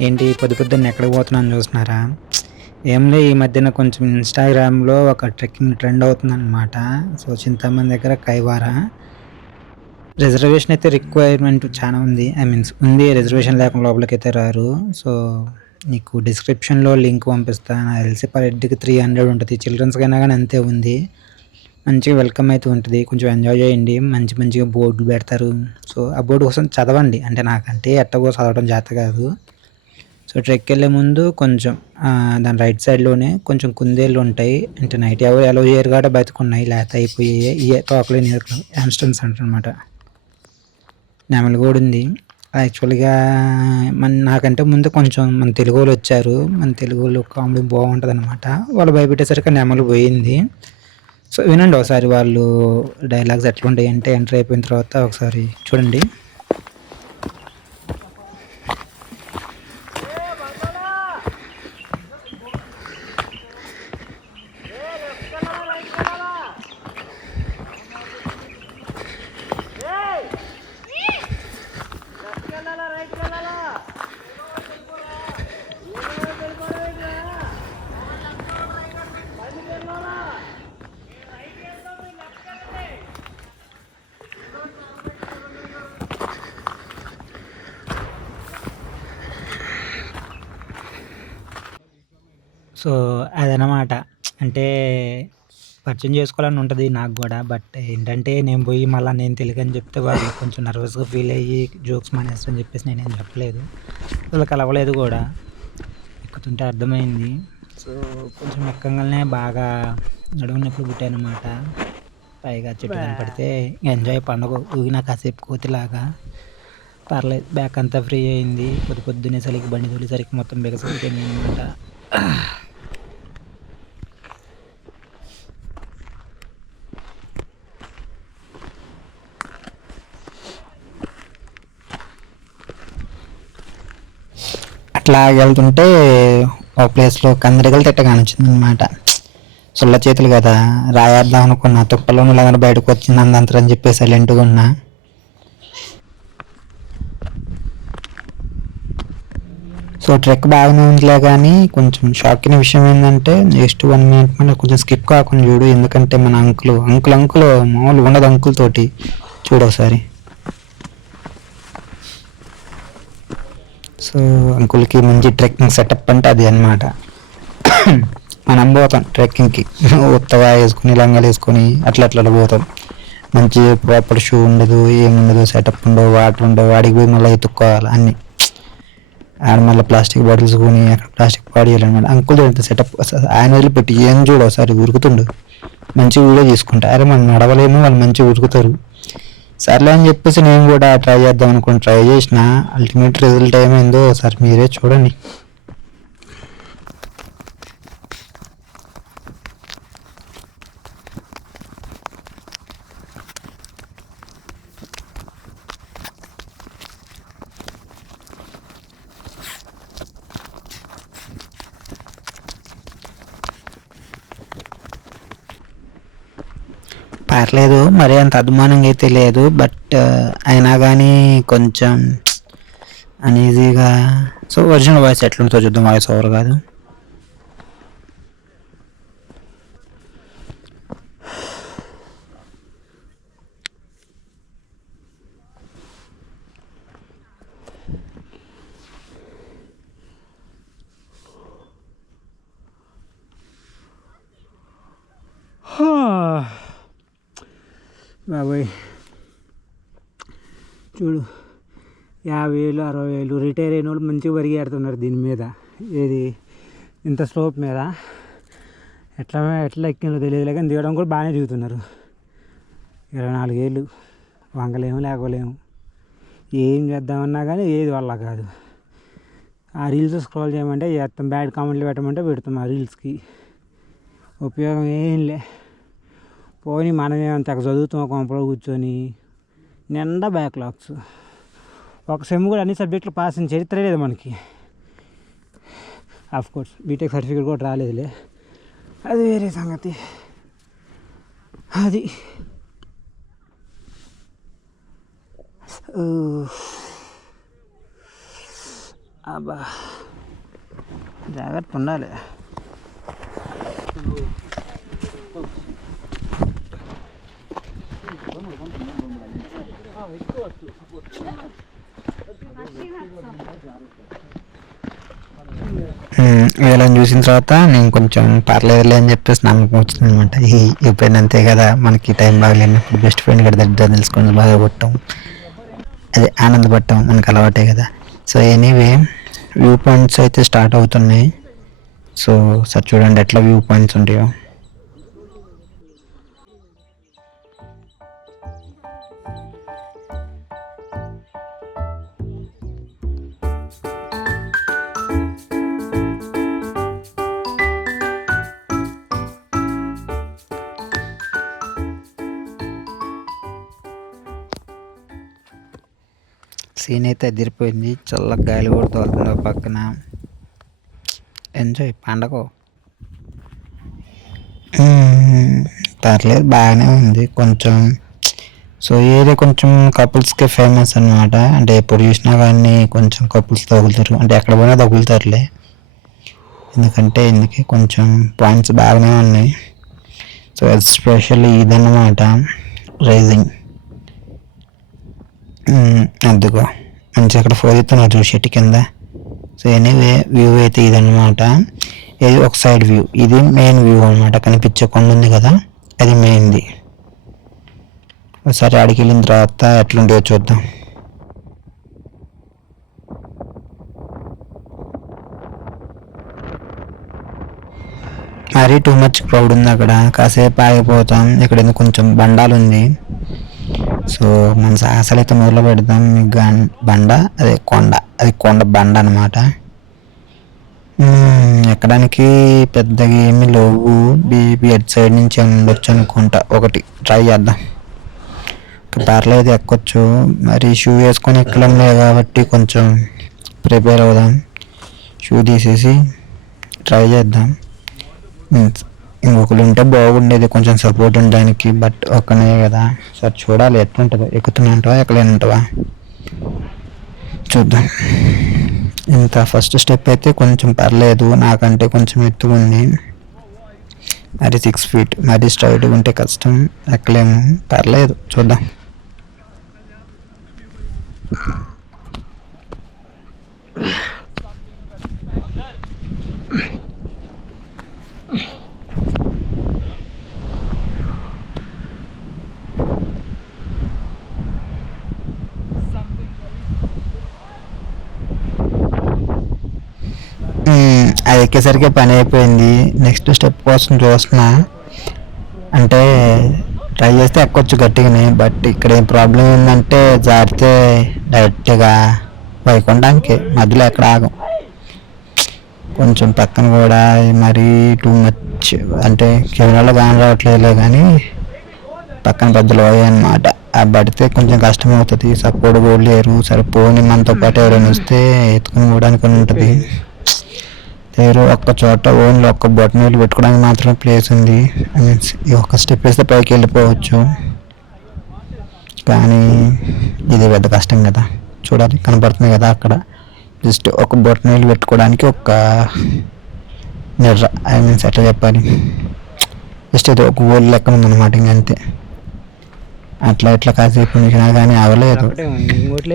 ఏంటి పొద్దు పొద్దున్న ఎక్కడికి పోతున్నాను చూస్తున్నారా? ఏంలే ఈ మధ్యన కొంచెం ఇన్‌స్టాగ్రామ్‌లో ఒక ట్రెక్కింగ్ ట్రెండ్ అవుతుందనమాట. సో, చింతామణి దగ్గర కైవారా. రిజర్వేషన్ అయితే రిక్వైర్‌మెంట్ చానా ఉంది. ఉంది. రిజర్వేషన్ లేకుండా లోపలికైతే రారు. సో, నీకు డిస్క్రిప్షన్‌లో లింక్ పంపిస్తా. నాకు తెలిసి పర్ హెడ్‌కి 300 ఉంటది. చిల్డ్రన్స్‌కైనా గానీ అంతే ఉంది. మంచిగా వెల్కమ్ అయితే ఉంటది. కొంచెం ఎంజాయ్ చేయండి. మంచిగా బోర్డులు పెడతారు. సో, ఆ బోర్డ్ కోసం చదవండి. అంటే నాకంటే ఎట్టగో చదవడం చేత కాదు. సో, ట్రెక్‌కెళ్ళే ముందు కొంచెం దాని రైట్ సైడ్‌లోనే కొంచెం కుందేళ్ళుంటాయి. అంటే నైట్ ఎవరు అలో చేయరు కాబట్టి బతికున్నాయి. లేతే అయిపోయాయి. ఇయే తోకలేని ఎలుకలు హామ్‌స్టర్స్ అంటారనమాట. నెమలి కూడా ఉంది. యాక్చువల్‌గా నాకంటే ముందు కొంచెం మన తెలుగోళ్ళొచ్చారు. మన తెలుగోళ్ళు కామెడీ బావుంటదనమాట. వాళ్ళు భయపెట్టేసరికి నెమలి పోయింది. సో, వినండి ఒకసారి వాళ్ళు డైలాగ్స్ ఎట్లుంటాయంటే ఎంటర్ అయిపోయిన తర్వాత ఒకసారి చూడండి. సో, అదనమాట. అంటే పరిచయం చేసుకోవాలని ఉంటది నాకు గూడా. బట్ ఏంటంటే నేను పోయి మళ్ళా నేను తెలుగని చెప్తే వాళ్ళు కొంచెం నర్వస్‌గా ఫీల్ అయ్యి జోక్స్ మానేస్తారని చెప్పేసి నేనేం చెప్పలేదు. అసలు కలవలేదు గూడా. ఎక్కుతుంటే అర్థమైంది. సో, కొంచెం ఎక్కంగాల్నే బాగా నడుము నొప్పులు పుట్టాయనమాట. పైగా చెట్టు కనపడితే ఎంజాయ్ పండగ ఊగిన కాసేపు కోతిలాగా. పర్లేదు బ్యాక్ అంతా ఫ్రీ అయింది. పొద్దున్నే చలికి బండి తోలేసరికి మొత్తం బిగసిపోయినాయనమాట. అట్లా వెళ్తుంటే ఒక ప్లేస్‌లో కందిరీగలు తిట్ట కానొచ్చిందనమాట. సుళ్ళ చేతులు కదా! రాయేద్దాం అనుకున్నా. తుప్పల్లో నుల్లగానే బయటకొచ్చింది అందంతరం అని చెప్పి సైలెంట్‌గున్నా. సో, ట్రెక్ బాగానే ఉందిలే గానీ కొంచెం షాకయిన విషయం ఏందంటే నెక్స్ట్ 1 మినిట్ మళ్ళీ కొంచెం స్కిప్ కాకుండా చూడు. ఎందుకంటే మన అంకుల్ మామూలుగా ఉండదు అంకుల్ తోటి. చూడొకసారి. సో, అంకుల్‌కి మంచి ట్రెక్కింగ్ సెటప్ అంటే అది అనమాట. మనం పోతాం ట్రెక్కింగ్‌కి. ఉత్తగా యేసుకొని లంగాలేసుకొని అట్లా పోతాం. మంచి ప్రాపర్ షూ ఉండదు. ఏముండదు. సెటప్ ఉండవు. వాటర్ ఉండవు. ఆడికి పోయి మళ్ళీ ఎతుక్కోవాలి అన్నీ. ఆడ మళ్ళీ ప్లాస్టిక్ బాటిల్స్ కొని అక్కడ ప్లాస్టిక్ పాడేయాలన్నమాట. అంకుల్ ఎంత సెటప్ ఆయన వదిలిపెట్టి ఏం చూడు ఒకసారి ఉరుకుతుండు. మంచి వీడియో తీసుకుంటా. అరే మనం నడవలేము వాళ్ళు మంచిగా ఉరుకుతారు. సర్లే అని చెప్పేసి నేను కూడా ట్రై చేద్దాం అనుకుని ట్రై చేసిన. అల్టిమేట్ రిజల్ట్ ఏమైందో ఒకసారి మీరే చూడండి. పర్లేదు మరీ అంత అభిమానంగా అయితే లేదు. బట్ అయినా కానీ కొంచెం అనీజీగా. సో, ఒరిజినల్ వాయిస్ ఎట్లుంటుందో చూద్దాం. వాయిస్ ఓవర్ కాదు. బాబోయ్ చూడు 50,000 60,000 రిటైర్ అయిన వాళ్ళు మంచిగా పరిగెడుతున్నారు దీని మీద. ఏది ఇంత స్లోప్ మీద ఎట్లా ఎక్కిందో తెలియదులే కానీ దిగడం కూడా బాగానే దిగుతున్నారు. 24 ఏళ్ళు వంగలేము లేకపోలేము. ఏం చేద్దామన్నా కానీ ఏది వల్ల కాదు. ఆ రీల్స్ స్క్రోల్ చేయమంటే చేస్తాం, బ్యాడ్ కామెంట్లు పెట్టమంటే పెడతాం. ఆ రీల్స్కి ఉపయోగం ఏం లే. పోనీ మనమేమో తెగ చదువుతాం కొంపలో కూర్చొని. నిండా బ్యాక్లాగ్స్. ఒక సెమ్ కూడా అన్ని సబ్జెక్టులు పాస్ అయిన చరిత్ర లేదు మనకి. ఆఫ్కోర్స్ బీటెక్ సర్టిఫికేట్ కూడా రాలేదులే, అది వేరే సంగతి. అది అబ్బా జాగ్రత్త ఉండాలి. వీళ్ళని చూసిన తర్వాత నేను కొంచెం పర్లేదులే అని చెప్పేసి నమ్మకం వచ్చింది అనమాట. ఎప్పుడైనా అంతే కదా, మనకి టైం బాగలేనప్పుడు బెస్ట్ ఫ్రెండ్ కూడా దగ్గర తెలుసుకొని బాగా కొట్టాం, అదే ఆనందపడటం మనకు అలవాటే కదా. సో ఎనీవే వ్యూ పాయింట్స్ అయితే స్టార్ట్ అవుతున్నాయి. సో సార్ చూడండి ఎట్లా వ్యూ పాయింట్స్ ఉంటాయో. సీన్ అయితే ఎదిరిపోయింది, చల్ల గాలి కూడా తోలుతుంది పక్కన. ఎంజాయ్ పండగ. పర్లేదు బాగానే ఉంది కొంచెం. సో ఏరియా కొంచెం కపుల్స్కే ఫేమస్ అనమాట. అంటే ఎప్పుడు చూసినా కానీ కొంచెం కపుల్స్ తగులుతారు, అంటే ఎక్కడ పోయినా తగులుతారులే. ఎందుకంటే ఇందుకే కొంచెం పాయింట్స్ బాగానే ఉన్నాయి. సో ఎస్పెషల్లీ ఇదన్నమాట రైజింగ్. అందుకో మంచి అక్కడ ఫోర్ ఇస్తున్నారు చూసి చెట్టు కింద. సో ఎనీవే వ్యూ అయితే ఇదన్నమాట. ఇది ఒక సైడ్ వ్యూ, ఇది మెయిన్ వ్యూ అనమాట. కనిపించే కొండ ఉంది కదా, అది మెయిన్ది. ఒకసారి ఆడికి వెళ్ళిన తర్వాత ఎట్లుంటుందో చూద్దాం. మరీ టూ మచ్ క్రౌడ్ ఉంది అక్కడ, కాసేపు ఆగిపోతాం. ఇక్కడ కొంచెం బండాలు ఉంది. సో మన సాహసాలు అయితే మొదలు పెడతాం. బండ అదే కొండ, అది కొండ బండ అనమాట. ఎక్కడానికి పెద్దగా ఏమీ లేవు. బీబీ అటు సైడ్ నుంచి ఉండొచ్చు అనుకుంటా. ఒకటి ట్రై చేద్దాం, పర్లేదు ఎక్కొచ్చు. మరి షూ వేసుకొని ఎక్కడం లేదు కాబట్టి కొంచెం ప్రిపేర్ అవుదాం. షూ తీసేసి ట్రై చేద్దాం. ఇంకొకరు ఉంటే బాగుండేది కొంచెం సపోర్ట్ ఉండడానికి, బట్ ఒక్కనే కదా. సార్ చూడాలి ఎట్లుంటుందో, ఎక్కుతున్నట్టువా ఎక్కలేనంటవా చూద్దాం. ఇంత ఫస్ట్ స్టెప్ అయితే కొంచెం పర్లేదు, నాకంటే కొంచెం ఎత్తుగా ఉంది. మరి 6 feet మరి స్ట్రైట్గా ఉంటే కష్టం, ఎక్కలేము. పర్లేదు చూద్దాం. అది ఎక్కేసరికి పని అయిపోయింది. నెక్స్ట్ స్టెప్ కోసం చూస్తున్నా. అంటే ట్రై చేస్తే ఎక్కొచ్చు గట్టిగానే, బట్ ఇక్కడ ఏం ప్రాబ్లం ఏంటంటే జారితే డైరెక్ట్గా వైకుండానికి మధ్యలో ఎక్కడ ఆగం. కొంచెం పక్కన కూడా మరీ టూ మచ్, అంటే కెమెరాలో కాని రావట్లేదులే కానీ పక్కన పెద్ద లోయ అనమాట. ఆ పడితే కొంచెం కష్టం అవుతుంది, సపోర్ట్ కూడా లేరు. సరే పోనీ మనతో పాటు ఎవరైనా వస్తే ఎత్తుకుని పోవడానికి ఉంటుంది. లేరు, ఒక్క చోట ఓన్లీ ఒక్క బొట్టన వేలు పెట్టుకోవడానికి మాత్రమే ప్లేస్ ఉంది. మీన్స్ ఈ ఒక్క స్టెప్ వేస్తే పైకి వెళ్ళిపోవచ్చు, కానీ ఇది పెద్ద కష్టం కదా. చూడాలి, కనపడుతుంది కదా అక్కడ. జస్ట్ ఒక బొట్టన వేలు పెట్టుకోవడానికి ఒక నిర్ర, మీన్స్ ఎట్లా చెప్పాలి, జస్ట్ ఏదో ఒక ఓల్ లెక్క ఉందన్నమాట. ఇంకంతే, అట్లా ఇట్లా కాసేపు ఉంచినా కానీ అవ్వలేదు.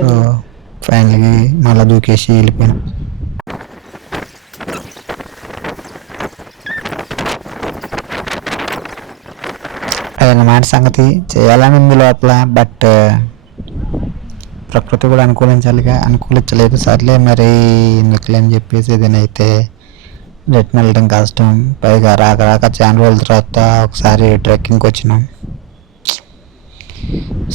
సో ఫైనల్గా మళ్ళీ దూకేసి వెళ్ళిపోయాను. అదన్నమాట సంగతి. చేయాలని ఉంది లోపల, బట్ ప్రకృతి కూడా అనుకూలించలేదు. సర్లే మరి ఎందుకులే అని చెప్పేసి ఇదనైతే రిటర్న్ వెళ్ళడం కష్టం. పైగా రాక చాలా రోజుల తర్వాత ఒకసారి ట్రెక్కింగ్కి వచ్చినాం.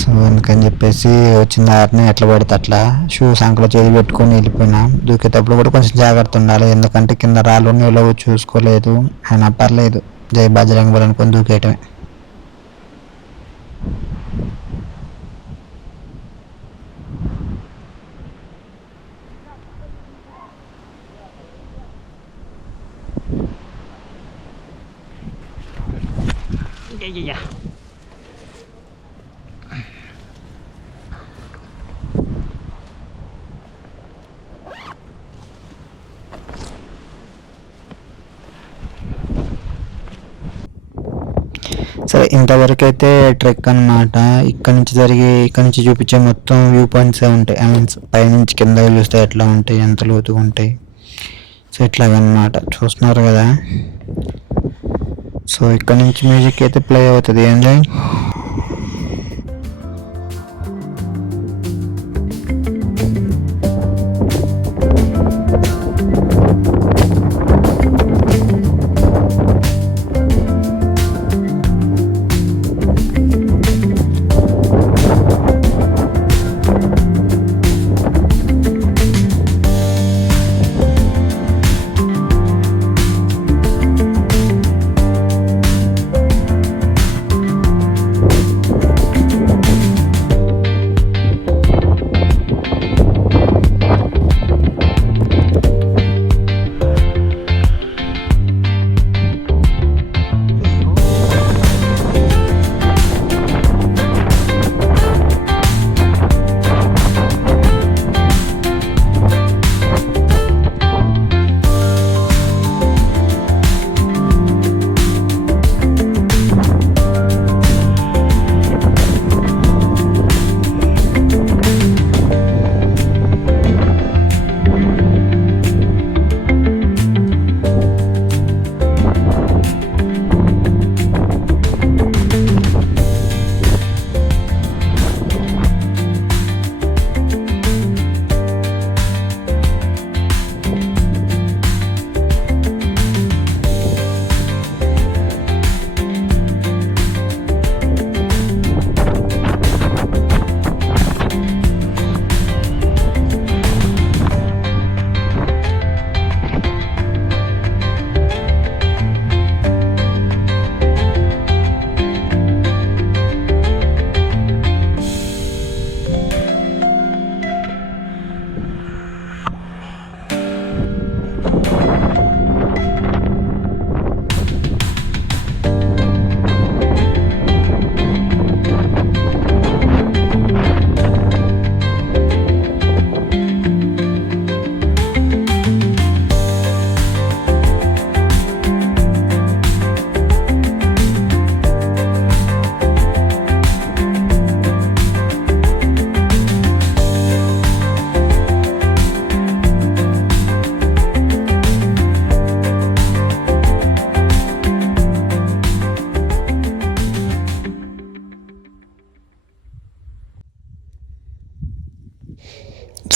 సో అందుకని చెప్పేసి వచ్చిన దారిని ఎట్లా పడితే అట్లా షూ సంకలో చేతి పెట్టుకొని వెళ్ళిపోయినాం. దూకేటప్పుడు కూడా కొంచెం జాగ్రత్త ఉండాలి, ఎందుకంటే కింద రాళ్ళు నీళ్ళు చూసుకోలేదు. అయినా పర్లేదు, జై బజరంగ బలి అనుకొని దూకేయటమే. సరే ఇంతవరకు అయితే ట్రెక్ అనమాట. ఇక్కడ నుంచి చూపించే మొత్తం వ్యూ పాయింట్సే ఉంటాయి. ఐ మీన్స్ పైనుంచి కిందకి చూస్తే ఎట్లా ఉంటాయి, ఎంత లోతుగా ఉంటాయి. సో ఇట్లాగనమాట చూస్తున్నారు కదా. సో ఇక్కడ నుంచి మ్యూజిక్ అయితే ప్లే అవుతుంది, ఎంజాయ్.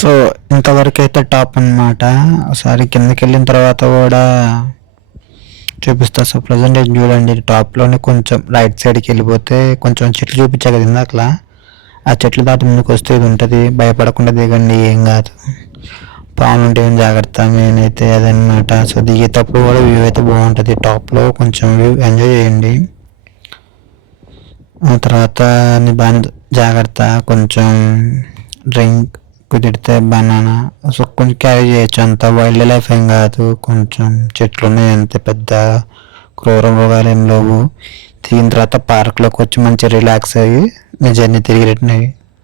సో ఇంతవరకు అయితే టాప్ అనమాట. ఒకసారి కిందకి వెళ్ళిన తర్వాత కూడా చూపిస్తా. సో ప్రజెంట్ చూడండి, టాప్లోనే కొంచెం రైట్ సైడ్కి వెళ్ళిపోతే కొంచెం చెట్లు చూపించా కదా ఇందాకలా, ఆ చెట్లు దాటి ముందుకు వస్తే ఇది ఉంటుంది. భయపడకుండా దిగండి, ఏం కాదు. పావులు ఉంటే ఏం జాగ్రత్త, మెయిన్ అయితే అదనమాట. సో దిగేటప్పుడు కూడా వ్యూ అయితే బాగుంటుంది. టాప్లో కొంచెం వ్యూ ఎంజాయ్ చేయండి. ఆ తర్వాత బాగా జాగ్రత్త, కొంచెం డ్రింక్ కుదిరితే బనానా. సో కొంచెం క్యారీ చేయొచ్చు, అంత వైల్డ్ లైఫ్ ఏం కాదు. కొంచెం చెట్లు ఉన్నాయి, అంతే, పెద్ద క్రూర మృగాలు ఏం లేవు. దిగిన తర్వాత పార్క్లోకి వచ్చి మంచిగా రిలాక్స్ అయ్యి మీ జర్నీ తిరిగి రిటర్న్ అయ్యి